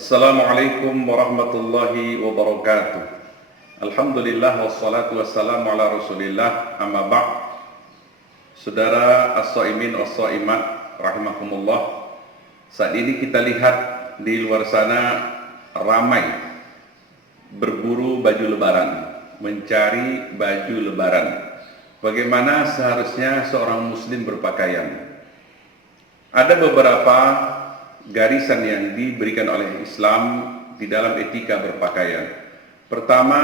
Assalamualaikum warahmatullahi wabarakatuh. Alhamdulillah wassalatu wassalamu ala rasulillah, amma ba'd. Saudara as-shaimin was-shaimat rahimakumullah, saat ini kita lihat di luar sana ramai berburu baju lebaran, mencari baju lebaran. Bagaimana seharusnya seorang muslim berpakaian? Ada beberapa garisan yang diberikan oleh Islam di dalam etika berpakaian. Pertama,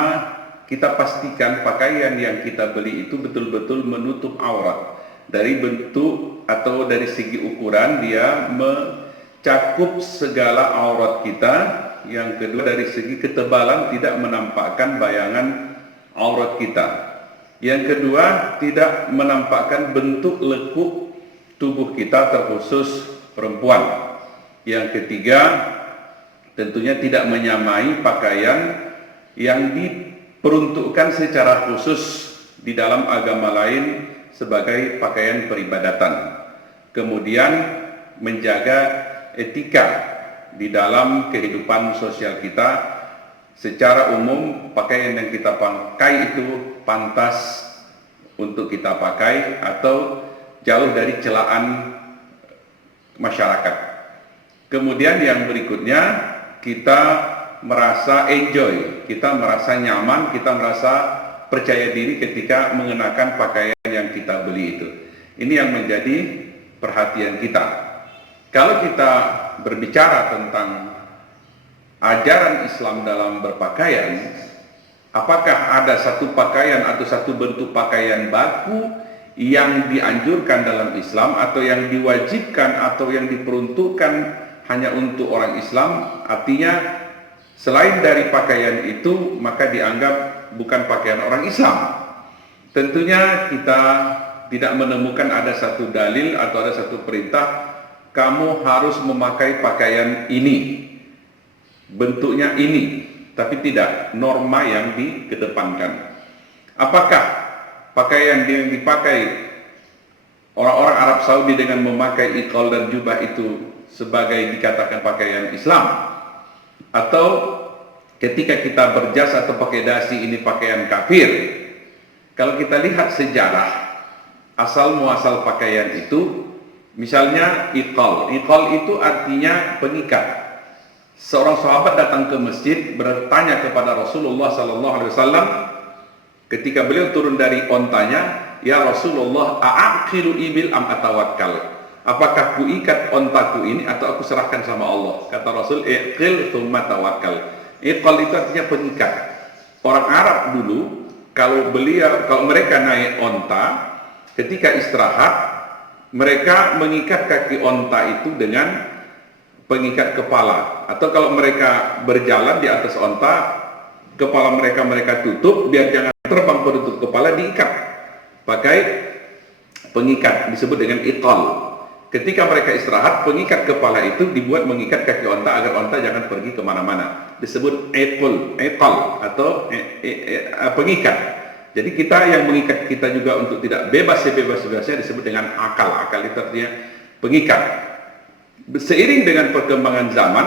kita pastikan pakaian yang kita beli itu betul-betul menutup aurat. Dari bentuk atau dari segi ukuran dia mencakup segala aurat kita. Yang kedua, dari segi ketebalan tidak menampakkan bayangan aurat kita. Yang kedua, tidak menampakkan bentuk lekuk tubuh kita terkhusus perempuan. Yang ketiga, tentunya tidak menyamai pakaian yang diperuntukkan secara khusus di dalam agama lain sebagai pakaian peribadatan. Kemudian menjaga etika di dalam kehidupan sosial kita. Secara umum, pakaian yang kita pakai itu pantas untuk kita pakai atau jauh dari celaan masyarakat. Kemudian yang berikutnya, kita merasa enjoy, kita merasa nyaman, kita merasa percaya diri ketika mengenakan pakaian yang kita beli itu. Ini yang menjadi perhatian kita. Kalau kita berbicara tentang ajaran Islam dalam berpakaian, apakah ada satu pakaian atau satu bentuk pakaian baku yang dianjurkan dalam Islam atau yang diwajibkan atau yang diperuntukkan hanya untuk orang Islam? Artinya selain dari pakaian itu maka dianggap bukan pakaian orang Islam. Tentunya kita tidak menemukan ada satu dalil atau ada satu perintah kamu harus memakai pakaian ini, bentuknya ini, tapi tidak norma yang dikedepankan. Apakah pakaian yang dipakai orang-orang Arab Saudi dengan memakai iqal dan jubah itu sebagai dikatakan pakaian Islam, atau ketika kita berjas atau pakai dasi ini pakaian kafir? Kalau kita lihat sejarah asal muasal pakaian itu, misalnya iqal itu artinya pengikat. Seorang sahabat datang ke masjid bertanya kepada Rasulullah SAW ketika beliau turun dari ontanya, "Ya Rasulullah, a'aqilu ibil am atawakkal?" Apakah ku ikat ontaku ini atau aku serahkan sama Allah? Kata Rasul, iqil thumma tawakkal. Iqal itu artinya pengikat. Orang Arab dulu, kalau mereka naik onta, ketika istirahat, mereka mengikat kaki onta itu dengan pengikat kepala. Atau kalau mereka berjalan di atas onta, kepala mereka tutup, biar jangan terbang penutup kepala, diikat pakai pengikat, disebut dengan iqal. Ketika mereka istirahat, pengikat kepala itu dibuat mengikat kaki onta agar onta jangan pergi kemana-mana. Disebut iqal atau pengikat. Jadi kita yang mengikat kita juga untuk tidak bebas sebebas-bebasnya disebut dengan akal. Akal itu artinya pengikat. Seiring dengan perkembangan zaman,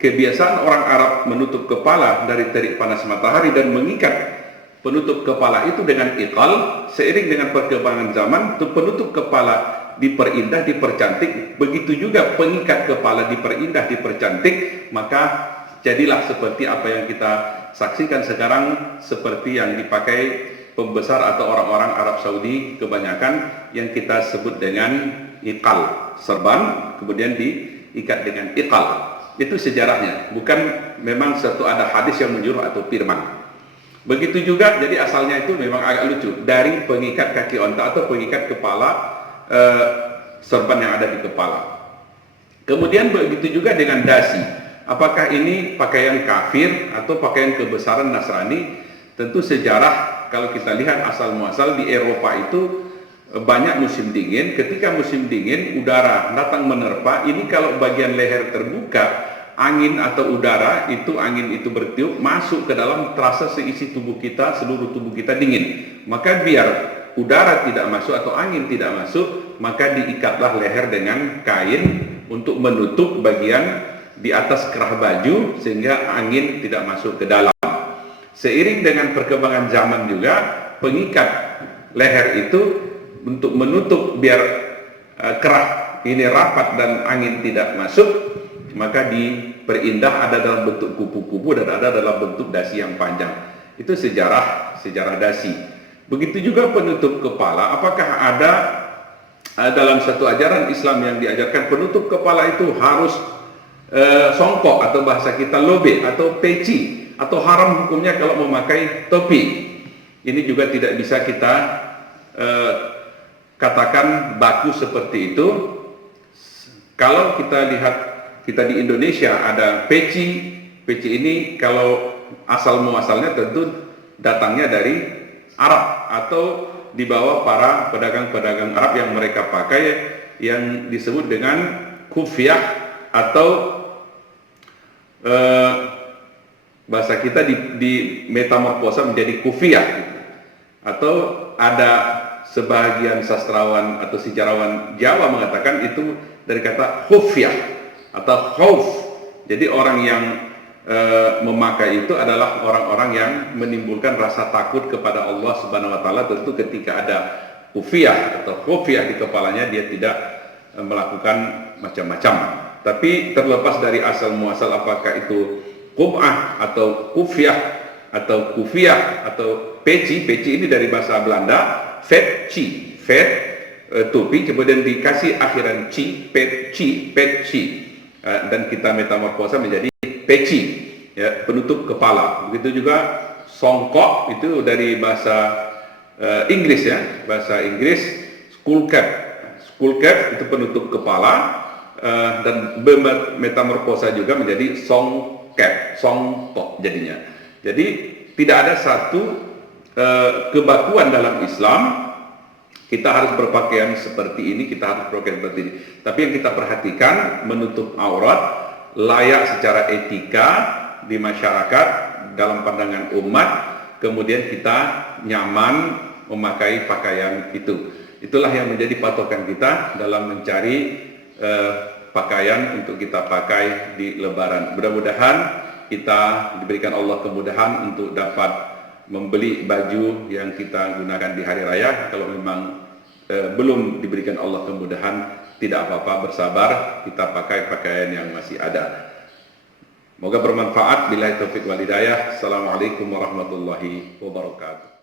kebiasaan orang Arab menutup kepala dari terik panas matahari dan mengikat penutup kepala itu dengan iqal. Seiring dengan perkembangan zaman, penutup kepala diperindah, dipercantik, begitu juga pengikat kepala diperindah, dipercantik, maka jadilah seperti apa yang kita saksikan sekarang, seperti yang dipakai pembesar atau orang-orang Arab Saudi kebanyakan, yang kita sebut dengan iqal, serban kemudian diikat dengan iqal. Itu sejarahnya, bukan memang satu ada hadis yang menyuruh atau firman. Begitu juga, jadi asalnya itu memang agak lucu, dari pengikat kaki onta atau pengikat kepala, serban yang ada di kepala. Kemudian begitu juga dengan dasi. Apakah ini pakaian kafir atau pakaian kebesaran Nasrani? Tentu sejarah, kalau kita lihat asal muasal di Eropa itu banyak musim dingin. Ketika musim dingin, udara datang menerpa. Ini kalau bagian leher terbuka, angin atau udara itu, angin itu bertiup masuk ke dalam, terasa seisi tubuh kita, seluruh tubuh kita dingin. Maka biar udara tidak masuk atau angin tidak masuk, maka diikatlah leher dengan kain untuk menutup bagian di atas kerah baju sehingga angin tidak masuk ke dalam. Seiring dengan perkembangan zaman juga, pengikat leher itu untuk menutup biar kerah ini rapat dan angin tidak masuk, maka diperindah, ada dalam bentuk kupu-kupu dan ada dalam bentuk dasi yang panjang. Itu sejarah dasi. Begitu juga penutup kepala. Apakah ada dalam satu ajaran Islam yang diajarkan penutup kepala itu harus songkok atau bahasa kita lobe atau peci, atau haram hukumnya kalau memakai topi? Ini juga tidak bisa kita katakan baku seperti itu. Kalau kita lihat, kita di Indonesia ada peci ini kalau asal muasalnya tentu datangnya dari Arab atau dibawa para pedagang-pedagang Arab yang mereka pakai, yang disebut dengan kufiyah atau bahasa kita di metamorfosa menjadi kufiyah. Atau ada sebagian sastrawan atau sejarawan Jawa mengatakan itu dari kata khufyah atau khauf. Jadi orang yang memakai itu adalah orang-orang yang menimbulkan rasa takut kepada Allah Subhanahu wa taala. Tentu ketika ada kufiyah atau khufyah di kepalanya, dia tidak melakukan macam-macam. Tapi terlepas dari asal muasal apakah itu qub'ah atau kufyah atau kufiyah atau peci ini dari bahasa Belanda, peci, topi, kemudian dikasih akhiran ci, peci, dan kita metamorfosa menjadi peci, ya, penutup kepala. Begitu juga songkok, itu dari bahasa Inggris, ya, bahasa Inggris skull cap itu penutup kepala, dan metamorfosa juga menjadi songkok jadinya. Jadi tidak ada satu kebakuan dalam Islam. Kita harus berpakaian seperti ini, kita harus berpakaian seperti ini. Tapi yang kita perhatikan, menutup aurat layak secara etika di masyarakat dalam pandangan umat, kemudian kita nyaman memakai pakaian itu. Itulah yang menjadi patokan kita dalam mencari pakaian untuk kita pakai di Lebaran. Mudah-mudahan kita diberikan Allah kemudahan untuk dapat membeli baju yang kita gunakan di hari raya. Kalau memang belum diberikan Allah kemudahan, tidak apa-apa, bersabar, kita pakai pakaian yang masih ada. Moga bermanfaat. Billahi taufiq wal hidayah. Assalamualaikum warahmatullahi wabarakatuh.